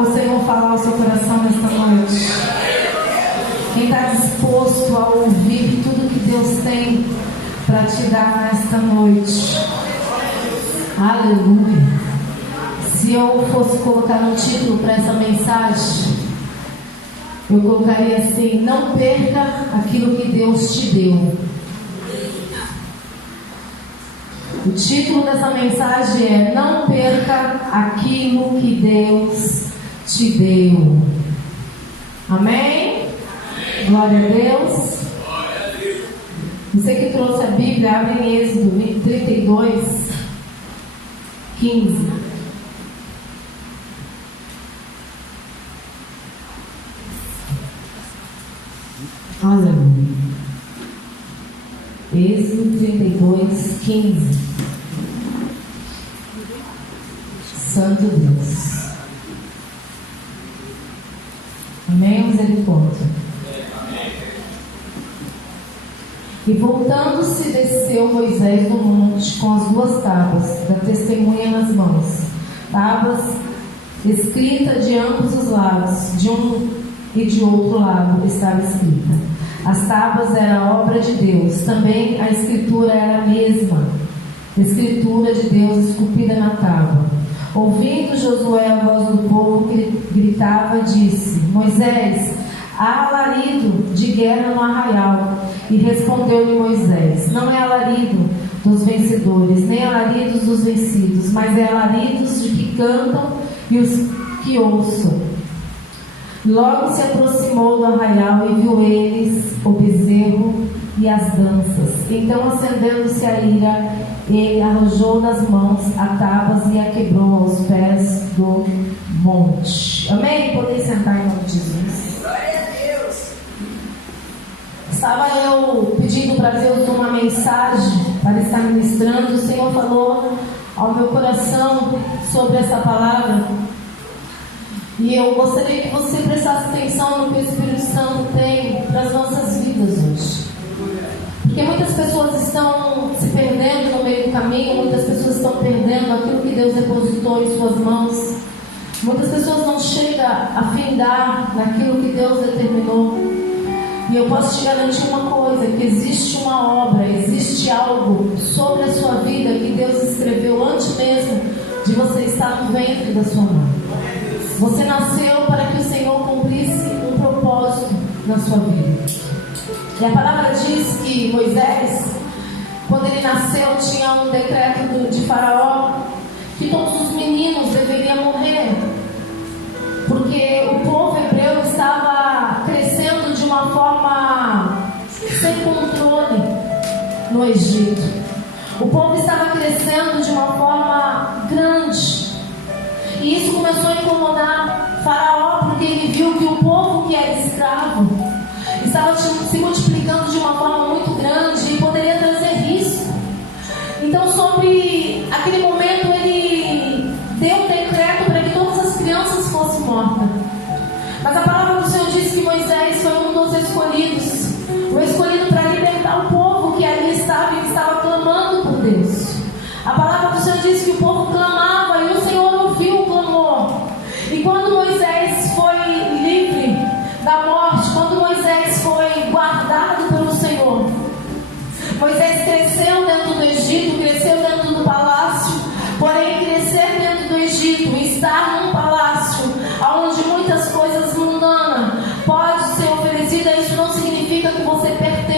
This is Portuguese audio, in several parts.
o Senhor falar ao seu coração nesta noite? Quem está disposto a ouvir tudo que Deus tem para te dar nesta noite? Aleluia. Se eu fosse colocar um título para essa mensagem, eu colocaria assim: não perca aquilo que Deus te deu. O título dessa mensagem é: não perca aquilo que Deus te deu. Amém? Glória a Deus. Você que trouxe a Bíblia, abre em Êxodo 32, 15. Aleluia. Êxodo 32, 15. Santo Deus. Amém, misericórdia. E voltando-se, desceu Moisés do monte com as duas tábuas da testemunha nas mãos, tábuas escritas de ambos os lados, de um e de outro lado estava escrita. As tábuas eram obra de Deus, também a escritura era a mesma, escritura de Deus esculpida na tábua. Ouvindo Josué a voz do povo que gritava, disse: Moisés, há alarido de guerra no arraial. E respondeu-lhe Moisés: não é alarido dos vencedores, nem alaridos dos vencidos, mas é alaridos de que cantam e os que ouçam. Logo se aproximou do arraial e viu eles o bezerro e as danças. Então, acendendo-se a ira, ele arrojou das mãos a tábuas e a quebrou aos pés do monte. Amém? Podem sentar em nome de Jesus. Estava eu pedindo para Deus uma mensagem para estar ministrando. O Senhor falou ao meu coração sobre essa palavra. E eu gostaria que você prestasse atenção no que o Espírito Santo tem para as nossas vidas hoje. Porque muitas pessoas estão se perdendo no meio do caminho, muitas pessoas estão perdendo aquilo que Deus depositou em suas mãos. Muitas pessoas não chegam a findar naquilo que Deus determinou. E eu posso te garantir uma coisa: que existe uma obra, existe algo sobre a sua vida que Deus escreveu antes mesmo de você estar no ventre da sua mãe. Você nasceu para que o Senhor cumprisse um propósito na sua vida. E a palavra diz que Moisés, quando ele nasceu, tinha um decreto de Faraó que todos os meninos deveriam morrer, porque o povo hebreu estava crescendo de uma forma sem controle no Egito. O povo estava crescendo de uma forma grande. E isso começou a incomodar Faraó, porque ele viu que o povo que era escravo estava se multiplicando de uma forma muito grande e poderia trazer risco. Então, sobre aquele momento, ele deu um decreto para que todas as crianças fossem mortas. Mas a palavra do Senhor diz que Moisés foi um dos escolhidos, o escolhido para libertar o povo que ali estava e que estava clamando por Deus. A palavra do Senhor diz que o povo clamava e o Senhor ouviu o clamor. E quando Moisés foi livre da morte, quando Moisés foi guardado pelo Senhor, Moisés cresceu dentro do Egito, cresceu dentro do palácio. Porém, crescer dentro do Egito, estar num palácio onde muitas coisas mundanas podem ser oferecidas, isso não significa que você pertence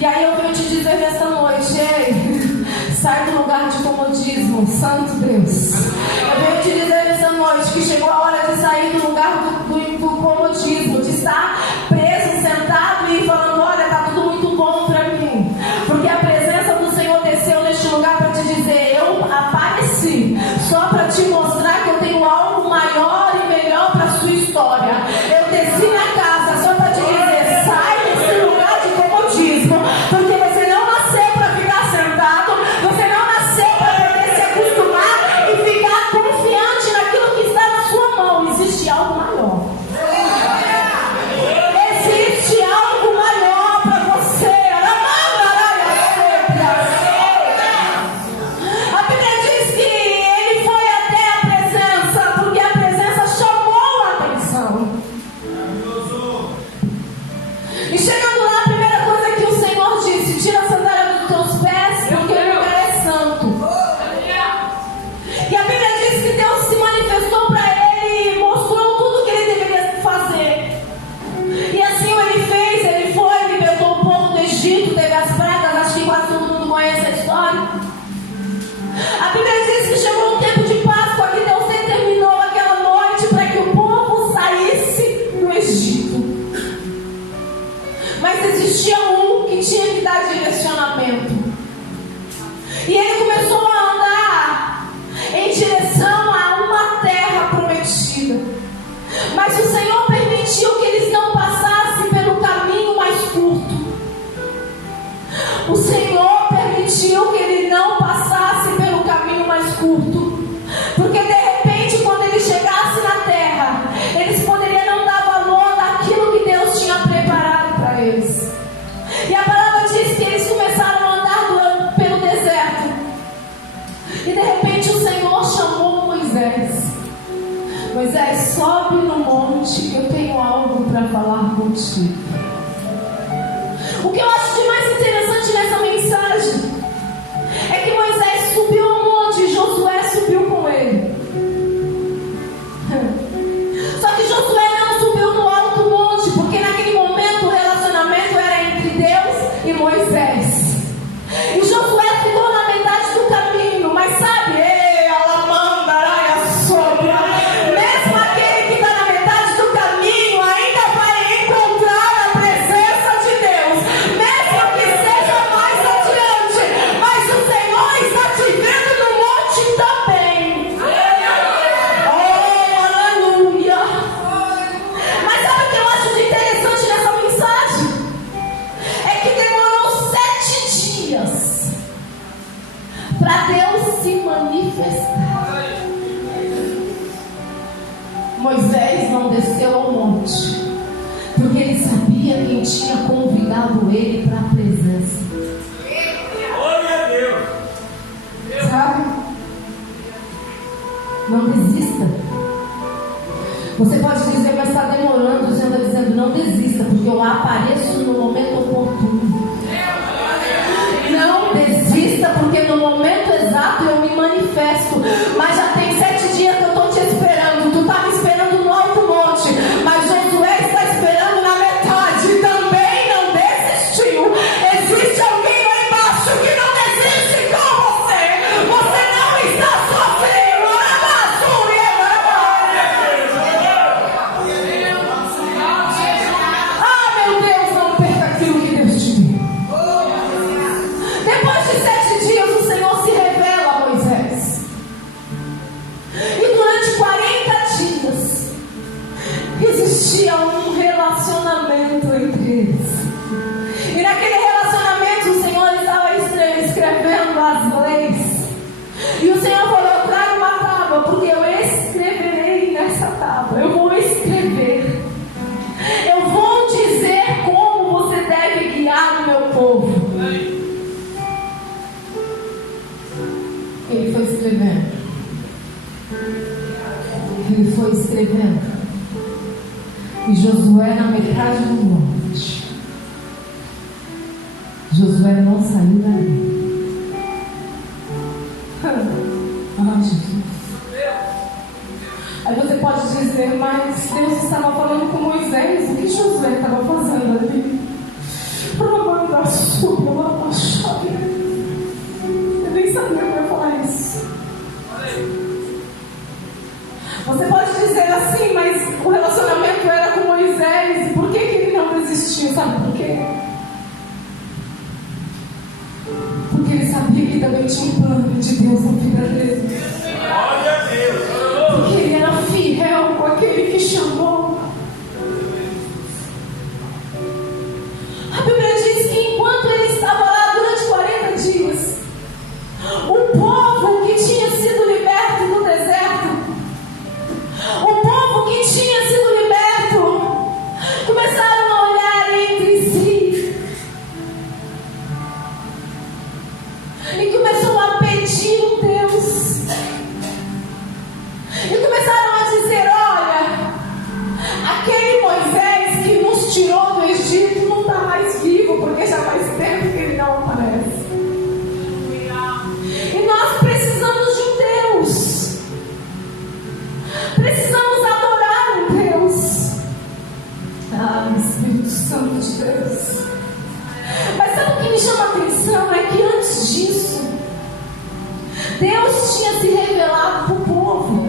E aí eu venho te dizer nesta noite, ei, sai do lugar de comodismo, santo Deus. Eu venho te dizer nesta noite que chegou a hora de sair do lugar do comodismo, de estar preso, sentado e falando, olha, está tudo muito bom para mim. Porque a presença do Senhor desceu neste lugar para te dizer, eu apareci só para te mostrar que eu tenho algo maior e melhor para a sua história. Eu desci na casa só para te dizer, sai desse lugar de comodismo, porque você não nasceu para ficar sentado, você não nasceu para poder se acostumar e ficar confiante naquilo que está na sua mão. Existe algo maior. Existe algo maior para você. A Bíblia diz que ele foi até a presença, porque a presença chamou a atenção. E chegando lá, a primeira coisa que o Senhor disse, tira a sandália dos teus pés, porque o lugar é santo. E a Bíblia diz que Deus se manifestou para ele e mostrou tudo que ele deveria fazer. E assim ele fez, ele foi, libertou o povo do Egito, teve as pragas, acho que quase todo mundo conhece a história. A Bíblia diz que chegou um tempo de Páscoa que Deus determinou aquela noite para que o povo saísse do Egito. Mas existia um que tinha que dar direcionamento. E ele começou a andar em direção a uma terra prometida. Mas o Senhor permitiu que eles não passassem pelo caminho mais curto. O Senhor permitiu que ele não passasse pelo caminho mais curto. Porque de repente, quando ele chegasse na terra, eles poderiam não dar valor naquilo que Deus tinha preparado para eles. E a palavra diz que eles começaram a andar pelo deserto. E de repente o Senhor chamou Moisés. Moisés, sobe no monte que eu tenho algo para falar contigo. O que eu acho de mais interessante nessa mensagem é que Moisés subiu ao monte e Josué subiu com ele. Só que Josué não subiu no alto monte, porque naquele momento o relacionamento era entre Deus e Moisés. E Josué ficou na metade do caminho, mas sabe, mesmo aquele que está na metade do caminho ainda vai encontrar a presença de Deus, mesmo que seja mais adiante, mas o Senhor está te vendo no monte também. Oh, aleluia! Mas sabe o que eu acho de interessante nessa mensagem? É que demorou 7 dias para Deus se manifestar. Moisés não desceu ao monte, porque ele sabia quem tinha convidado ele para a presença. Glória a Deus! Sabe? Não desista. Você pode dizer, mas está demorando. O Senhor está dizendo, não desista, porque eu apareço no momento oportuno. Não desista, porque no momento exato eu me manifesto. Mas já tem 7 dias que eu estou te esperando. Tu está me esperando no alto monte, mas Josué está esperando na metade. Também não desistiu. Existe alguém lá embaixo que não desiste com você. Você não está sozinho. Ah, meu Deus, não perca aquilo que Deus te deu. Depois de 7 dias o Senhor se revela a Moisés. E durante 40 dias existia um relacionamento entre eles. E naquele relacionamento o Senhor estava escrevendo as leis. E o Senhor falou, traga uma tábua, porque eu escreverei nessa tábua. Eu vou escrever. Eu vou dizer como você deve guiar o meu povo. Ele foi escrevendo. Ele foi escrevendo. E Josué na metade do monte. Josué não saiu dali. Ah, Jesus. Aí você pode dizer, mas Deus estava falando com Moisés. O que Josué estava fazendo ali? Provando a sua. tinha um plano de Deus na vida dele. Glória a Deus. Porque ele era fiel com aquele que chamou. A Bíblia diz que enquanto ele estava lá durante 40 dias, o povo que tinha sido liberto no deserto, o povo que tinha sido liberto, começaram a olhar entre si e começou a pedir um Deus, e começaram a dizer: olha, aquele Moisés que nos tirou do Egito não está mais vivo, porque já faz tempo que ele não aparece. E nós precisamos de um Deus. Precisamos adorar um Deus. Ah, Espírito Santo de Deus. Mas sabe o que me chama a atenção? É que antes disso, Deus tinha se revelado para o povo.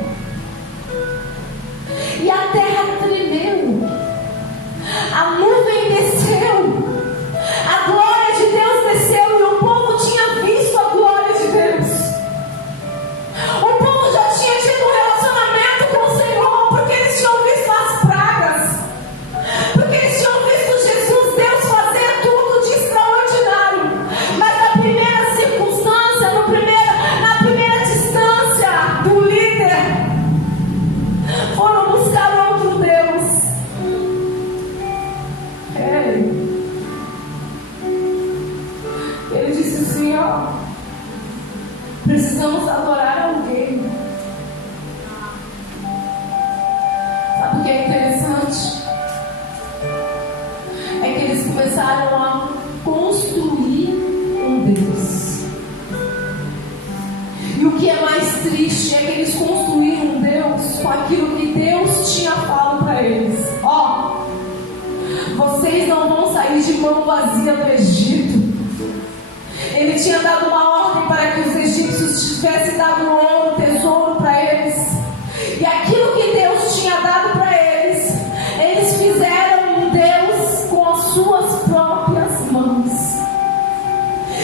E a terra tremeu. A nuvem desceu. A glória de Deus desceu e o povo tinha visto a glória de Deus. O povo já tinha tido um relacionamento com o Senhor, porque eles tinham visto as pragas, porque eles tinham visto Jesus, Deus fazer tudo de extraordinário. Mas na primeira circunstância, na primeira distância do líder, foram buscar outro Deus. Ele disse assim: ó, precisamos adorar alguém. Sabe o que é interessante? É que eles começaram a construir um Deus. E o que é mais triste é que eles construíram um Deus com aquilo que Deus tinha falado para eles: ó, vocês não vão sair de mão vazia do Egito. Ele tinha dado uma ordem para que os egípcios tivessem dado ouro, tesouro para eles. E aquilo que Deus tinha dado para eles, eles fizeram um Deus com as suas próprias mãos.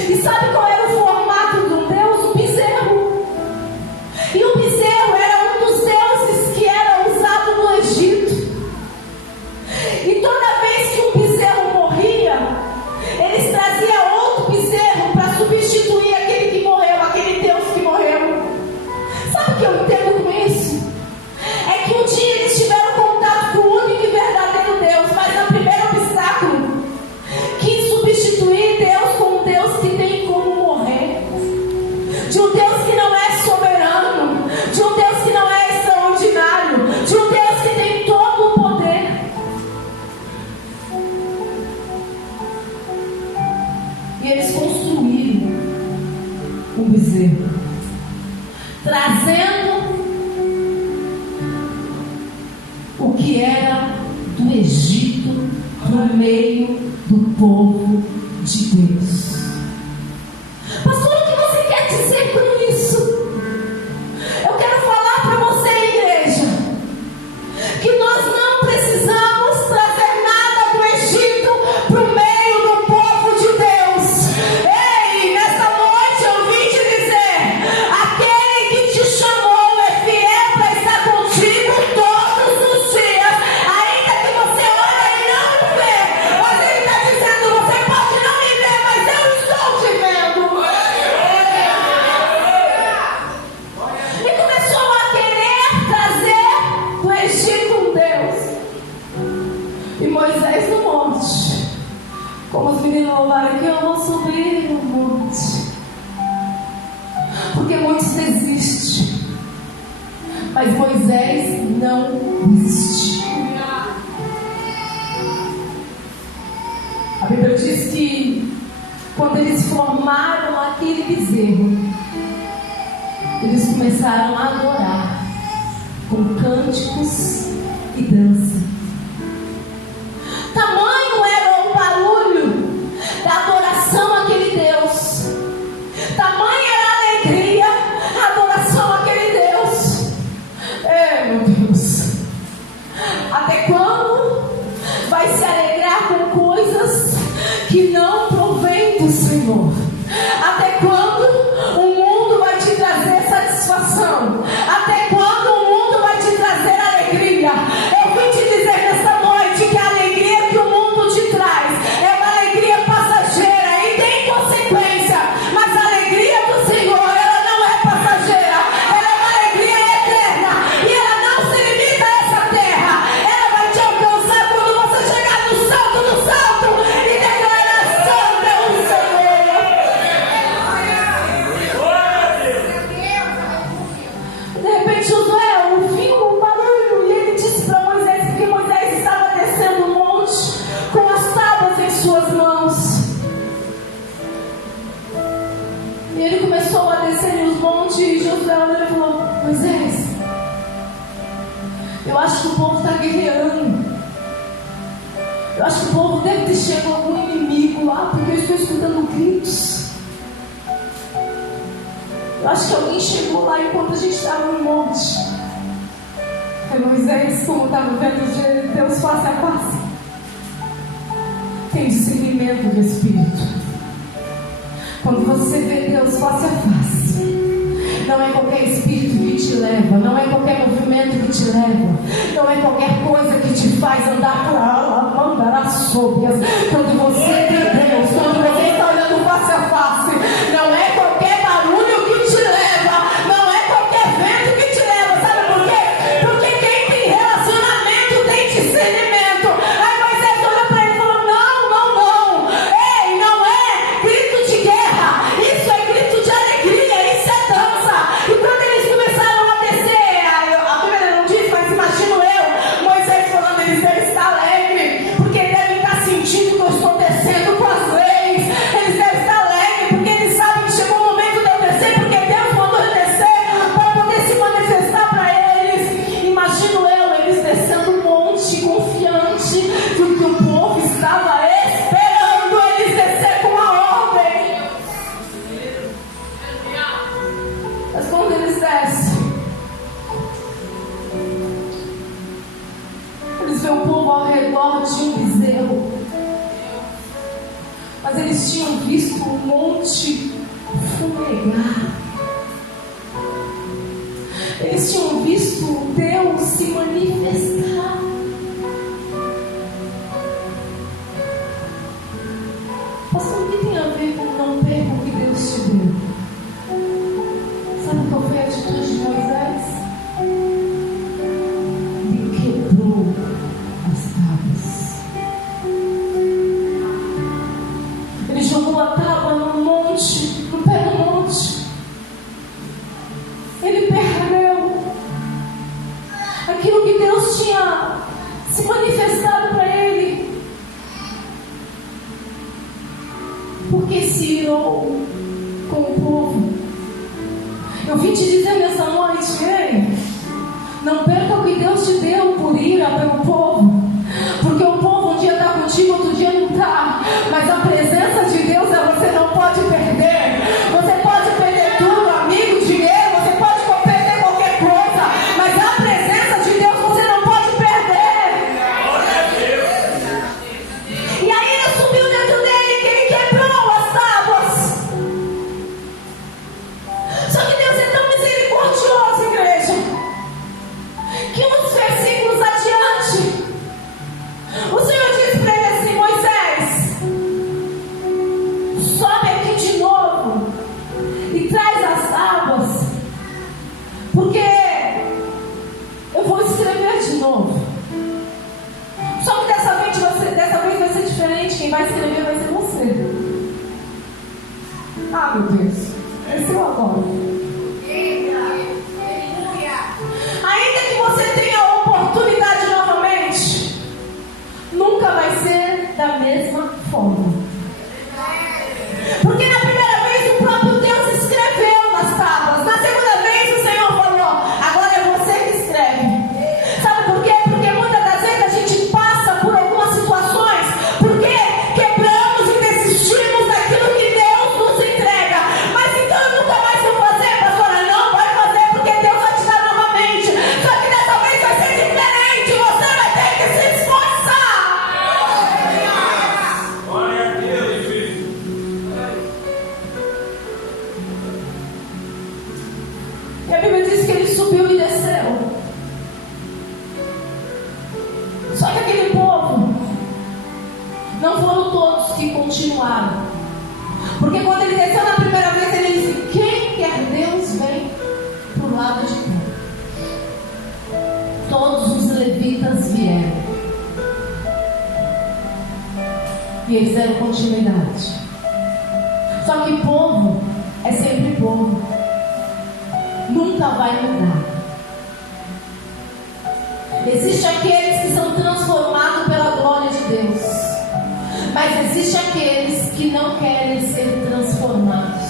E sabe qual era o formato de um Deus? Um bezerro. E o bezerro era um dos deuses que era usado no Egito. E toda vez que um bezerro morria, eles traziam outro bezerro para substituir aquele que morreu, aquele Deus que morreu. Sabe o que eu entendo com isso? É que um dia eles tiveram contato com o único e verdadeiro Deus, mas no primeiro obstáculo, quis substituir Deus com um Deus que tem como morrer, de um Deus que não é soberano, de um Deus que não é extraordinário, de um Deus que tem todo o poder. E eles construíram um bezerro, trazendo o que era do Egito para o meio do povo de Deus. Pastor, o que você quer dizer com isso? Eu quero falar para você, igreja, que nós não precisamos trazer nada do Egito para o meio do povo de Deus. Ei, nesta noite eu vim te dizer: aquele que te chamou é fiel para estar contigo todos os dias. Ainda que você olhe e não vê, mas ele está dizendo: você pode não me ver, mas eu estou te vendo. E começou a querer trazer do Egito um Deus. E Moisés no monte, como os meninos louvaram aqui: eu vou subir no monte. Porque muitos desistem, mas Moisés não desiste. A Bíblia diz que quando eles formaram aquele bezerro, eles começaram a adorar com cânticos e dança. Tamanho era o barulho da adoração àquele Deus, tamanha era a alegria, a adoração àquele Deus. Meu Deus, até quando vai se alegrar com coisas que não provém do Senhor? Até quando um Eu acho que o povo deve ter chegado algum inimigo lá, porque eu estou escutando gritos. Eu acho que alguém chegou lá enquanto a gente estava no monte. É Moisés, como estava vendo Deus face a face. Tem discernimento do Espírito. Quando você vê Deus face a face, não é qualquer espírito que te leva, não é qualquer movimento que te leva, não é qualquer coisa que te faz andar para lá, andar às sóbrias. Quando você tem Deus, quando você está olhando face a face, não é qualquer barulho que te leva, não é qualquer vento que te leva. Sabe por quê? Porque quem tem relacionamento tem discernimento. Aí Moisés olhou para ele e falou: não, ei, não é grito de guerra, isso é grito de alegria, isso é dança. E quando eles começaram a descer, a Bíblia não diz, mas imagino eu, Moisés falando: eles devem estar alegres, porque devem estar sentindo que eu estou descendo com as leis. Eles devem estar alegres, porque eles sabem que chegou o momento de eu descer, porque Deus mandou eu descer para poder se manifestar para eles. Imagino eu, eles descendo um monte, confiante do que o povo estava esperando eles descer com a ordem. Mas quando eles descem, eles veem o povo ao redor de um bezerro. Mas eles tinham visto um monte fumegar. Eles tinham visto Deus se manifestar. Pastor, o que tem a ver com não perca o que Deus te deu? Sabe qual foi a atitude de Moisés? Ele quebrou as tábuas. Ele jogou a tábua no monte, no pé do monte. Ele perdeu aquilo que Deus tinha se manifestado para ele, porque se irou com o povo. Eu vim te dizer nessa noite: ei, não perca o que Deus te deu por ira pelo povo, porque o povo um dia está contigo, outro dia não está. Mas a presença de Deus você não pode perder. Você pode perder tudo, amigo, dinheiro, você pode perder qualquer coisa, mas a presença de Deus você não pode perder. E aí ele subiu dentro dele, que ele quebrou as tábuas. Só que Deus é tão misericordioso, igreja, que uns versículos adiante, o Senhor diz para ele assim: Moisés, sobe aqui de novo e traz as tábuas, porque eu vou escrever de novo. Só que dessa vez vai ser diferente. Quem vai escrever vai ser você. Ah, meu Deus, esse eu adoro. Ainda que você tenha a oportunidade novamente, nunca vai ser da mesma forma. Porque na primeira vez o próprio Deus escreveu nas tábuas. Na segunda vez o Senhor falou: agora é você que escreve. Sabe por quê? Porque muitas das vezes a gente passa por algumas situações porque quebramos e desistimos daquilo que Deus nos entrega. Mas então eu nunca mais vou fazer, pastora. Não vai fazer, porque Deus vai te dar novamente. Só que dessa vez vai ser diferente. Você vai ter que se esforçar. Glória a Deus, filho. E a Bíblia diz que ele subiu e desceu. Só que aquele povo não foram todos que continuaram. Porque quando ele desceu na primeira vez, ele disse: quem quer Deus vem para o lado de cá. Todos os levitas vieram. E eles deram continuidade. Só que povo é sempre povo. Nunca vai mudar. Existem aqueles que são transformados pela glória de Deus, mas existem aqueles que não querem ser transformados.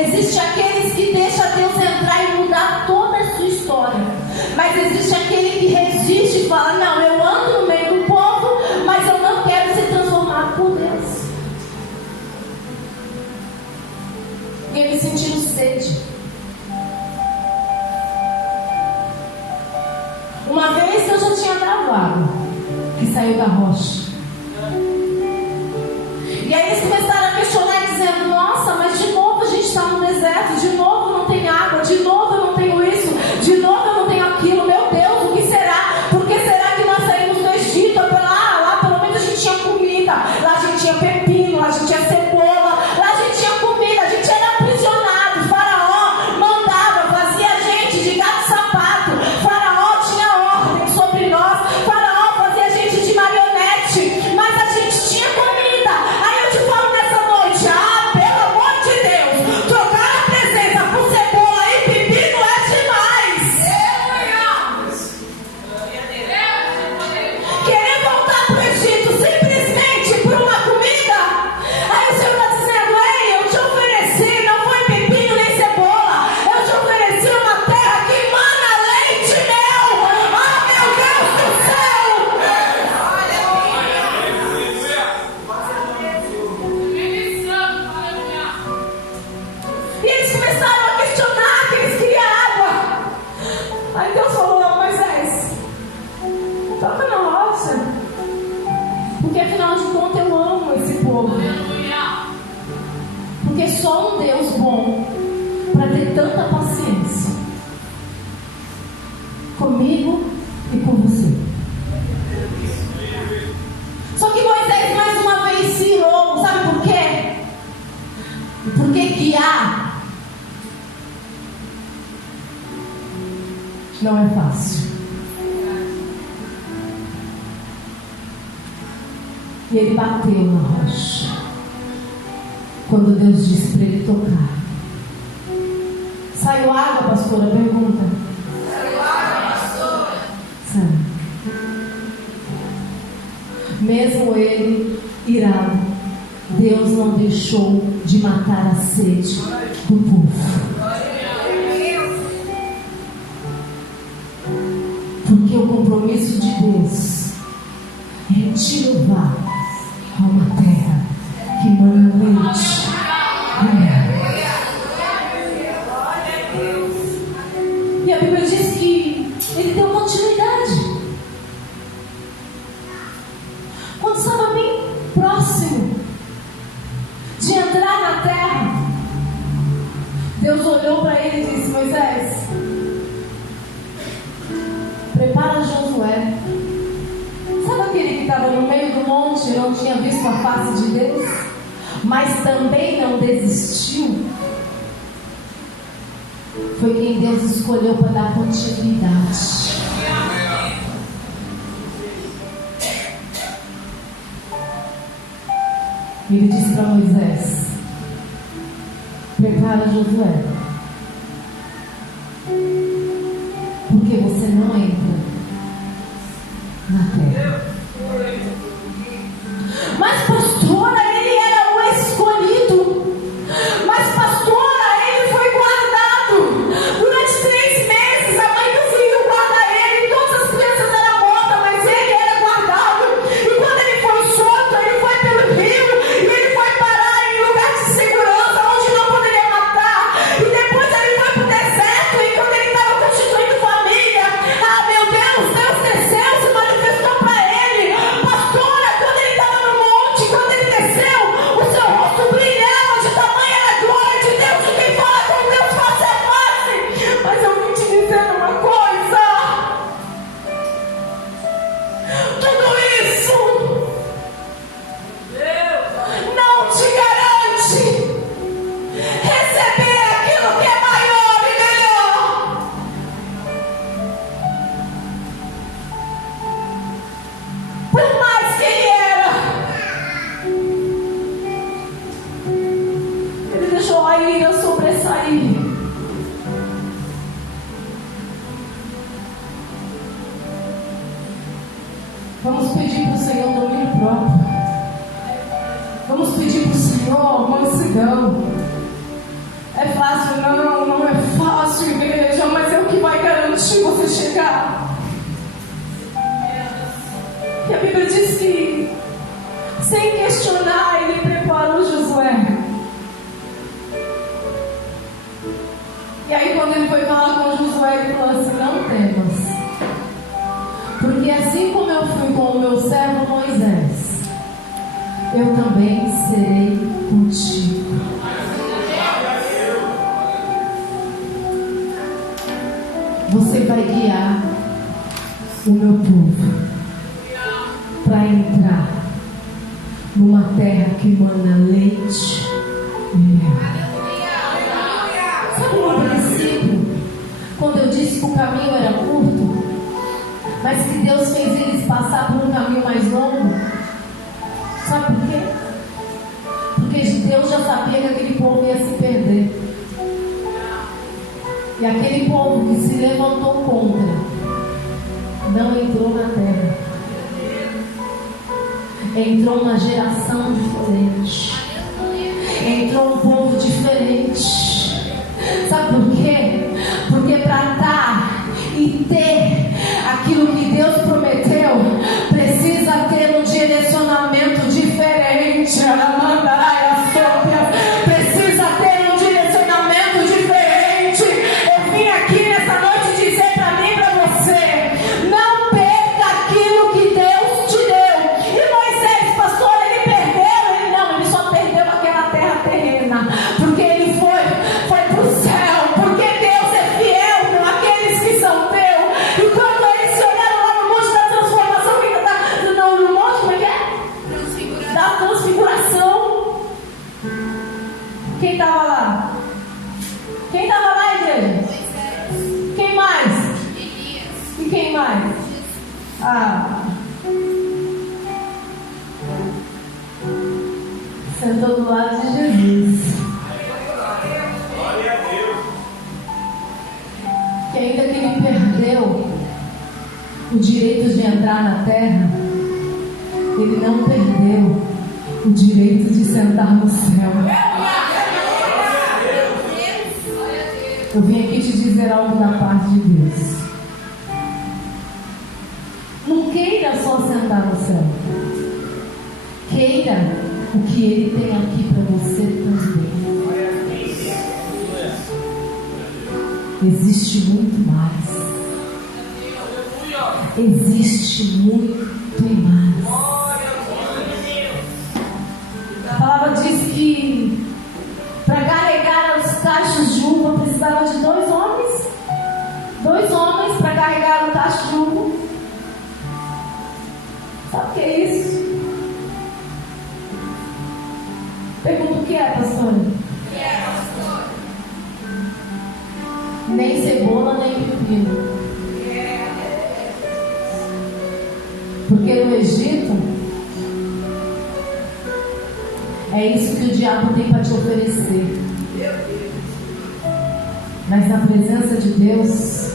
Existem aqueles que deixam Deus entrar e mudar toda a sua história, mas existe aquele que resiste e fala: não, eu ando no meio do povo, mas eu não que saiu da rocha. E aí eles começaram a questionar, dizendo: nossa, mas de novo a gente está no deserto, de novo não tem água, de novo eu não tenho isso, de novo eu não tenho aquilo. Meu Deus, o que será? Por que será que nós saímos do Egito? Lá pelo menos a gente tinha comida, lá a gente tinha pepino, lá a gente tinha cebola, lá a gente tinha comida, a gente era aprisionado. Faraó mandava, fazia a gente de gato sapato. Faraó tinha ordem sobre nós, Faraó fazia a gente de marionete, mas a gente tinha comida. Aí eu te falo nessa noite: pelo amor de Deus, trocar a presença por cebola e pepino é demais. Querer voltar para o Egito simplesmente por uma comida. Aí o Senhor está dizendo: ei, eu te ofereci, não foi pepino nem cebola, eu te ofereci uma terra que emana leite e mel. Meu Deus do céu! E eles começaram a questionar que eles queriam água. Aí Deus falou: Moisés, toca na rocha, porque afinal de contas eu amo esse povo. Porque só um Deus bom para ter tanta paciência comigo e com você. Só que Moisés mais uma vez se irou. Sabe por quê? Porque guiar não é fácil. E ele bateu na rocha quando Deus disse para ele tocar. Saiu água, pastora? Pergunta. Saiu água, pastora? Saiu. Mesmo ele irado, Deus não deixou de matar a sede do povo. Porque o compromisso de Deus é te levar a uma terra que mana leite e mel. E a Bíblia diz que ele deu continuidade. Quando estava bem próximo de entrar na terra, Deus olhou para ele e disse: Moisés, prepara Josué. Sabe aquele que estava no meio do monte e não tinha visto a face de Deus, mas também não desistiu? Foi quem Deus escolheu para dar continuidade. Ele disse para Moisés: prepara Josué, porque você não entra na terra. Mas pastora, ele era o escolhido. Mas pastora, ele foi guardado durante 3 meses. A mãe conseguiu guardar ele, todas as crianças eram mortas, mas ele era guardado. E quando ele foi solto, ele foi pelo rio e ele foi parar em lugar de segurança onde não poderia matar. E depois ele foi para o deserto, e quando ele estava constituindo família, meu Deus, Deus desceu, se manifestou para ele. Pastora, quando ele estava no monte, quando ele desceu, o seu rosto brilhava, de tamanha era a glória de Deus. De quem fala com Deus face a face. Mas eu vim te dizer uma coisa: tudo isso não te garante receber aquilo que é maior e melhor. Por mais que ele deixou a ira sobressair. Vamos pedir para o Senhor domínio próprio. Vamos pedir para o Senhor mansidão. É fácil? Não é fácil, igreja, mas é o que vai garantir você chegar. E a Bíblia diz que, sem questionar, ele preparou Josué. E aí quando ele foi falar com Josué, ele falou assim: não temas, porque assim como eu fui com o meu servo eu também serei contigo. Você vai guiar o meu povo para entrar numa terra que mana leite e mel. Sabe no princípio, quando eu disse que o caminho era curto, mas que Deus fez eles passar por um caminho mais longo? Sabe por quê? Porque Deus já sabia que aquele povo ia se perder. E aquele povo que se levantou contra não entrou na terra. Entrou uma geração diferente. Entrou um povo diferente. Sabe por quê? Porque para dar e ter aquilo que Deus prometeu, precisa ter um direcionamento diferente. Precisa ter um direcionamento diferente. Eu vim aqui nessa noite dizer para mim e para você: não perca aquilo que Deus te deu. E Moisés, pastor, ele perdeu? Ele só perdeu aquela terra terrena, porque ele foi para o céu, porque Deus é fiel com aqueles que são teus. E quando eles se olharam lá no monte da transformação, no monte, como é que é? Da transfiguração. Quem estava lá? Quem estava lá, igreja? Quem mais? E quem mais? Sentou do lado de Jesus. Glória a Deus. Que ainda que ele perdeu o direito de entrar na terra, ele não perdeu o direito de sentar no céu. Eu vim aqui te dizer algo da parte de Deus. Não queira só sentar no céu. Queira o que Ele tem aqui para você também. Existe muito mais. Existe muito mais. A palavra diz que para carregar os cachos de uva precisava de 2 homens. 2 homens para carregar o cacho de uva. Sabe o que é isso? Pergunta: o que é, pastora? O que é, pastor? Nem cebola, nem pepino. Porque no Egito, é isso que o diabo tem para te oferecer. Mas na presença de Deus,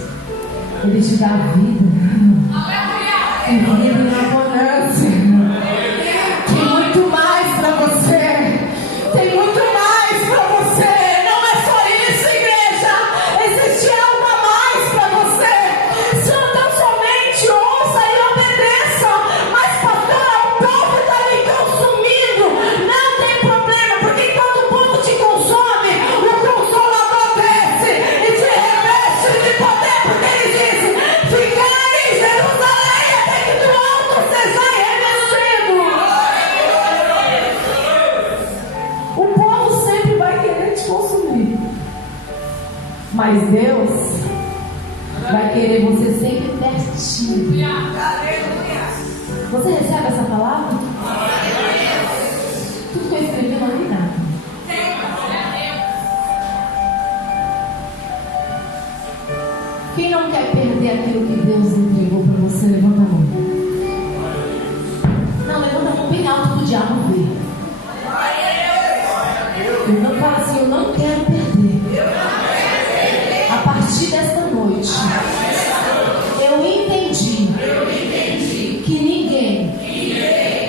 Ele te dá vida. E vida em abundância. Tem muito mais para você. Tem muito mais para você. Não é só isso, igreja. Existe algo a mais para você. Se não somente ouça e obedeça. Mas, pastor, o povo está me consumindo. Não tem problema, porque quando o povo te consome, o Consolador desce e te reveste de poder, porque Ele disse: ficar em Jerusalém até que do alto seja revestido. O povo sempre vai querer te consumir, mas Deus vai querer você sempre pertinho. Você recebe essa palavra? Tudo que eu escrevi não li nada. Quem não quer perder aquilo que Deus entregou para você, levanta a mão. Não, levanta a mão bem alto para o diabo ver. Eu não falo assim: eu não quero perder. A partir desta noite, eu entendi que ninguém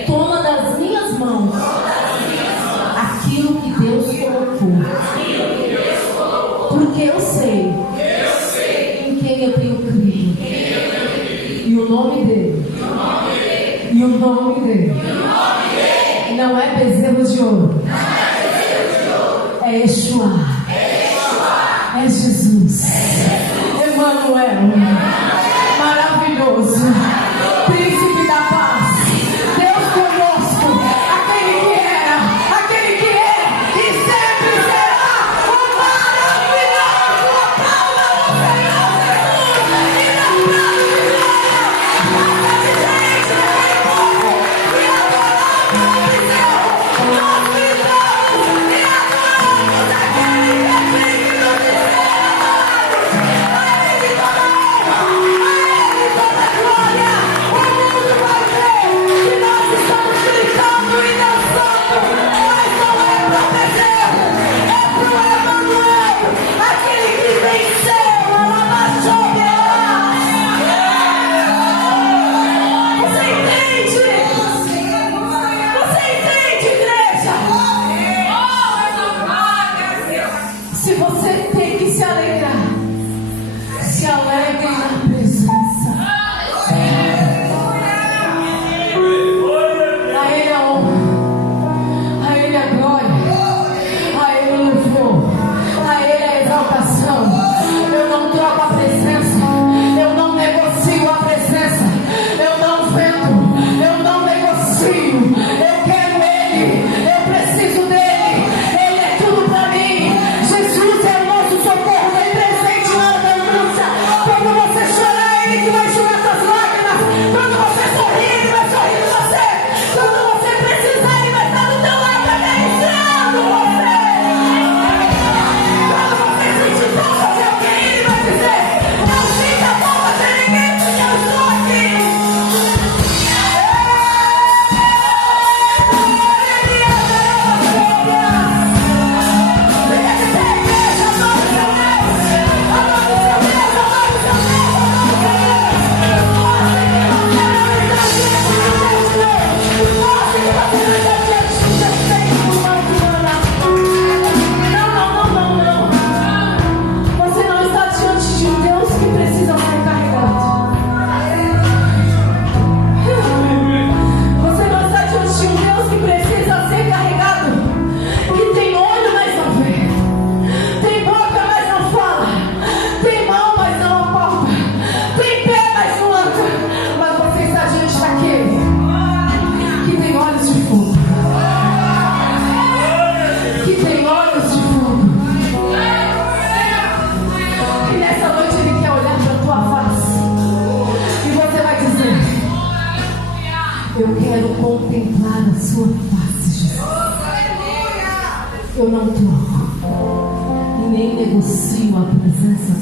toma das minhas mãos aquilo que Deus colocou. Porque eu sei em quem eu tenho crido. E o nome dele. E o nome dele. Não é bezerro de ouro. É Yeshua. É Jesus. Emmanuel. Maravilhoso. Príncipe da paz. Deus conosco. Aquele que quero contemplar a sua face, Jesus. Eu não troco e nem negocio a presença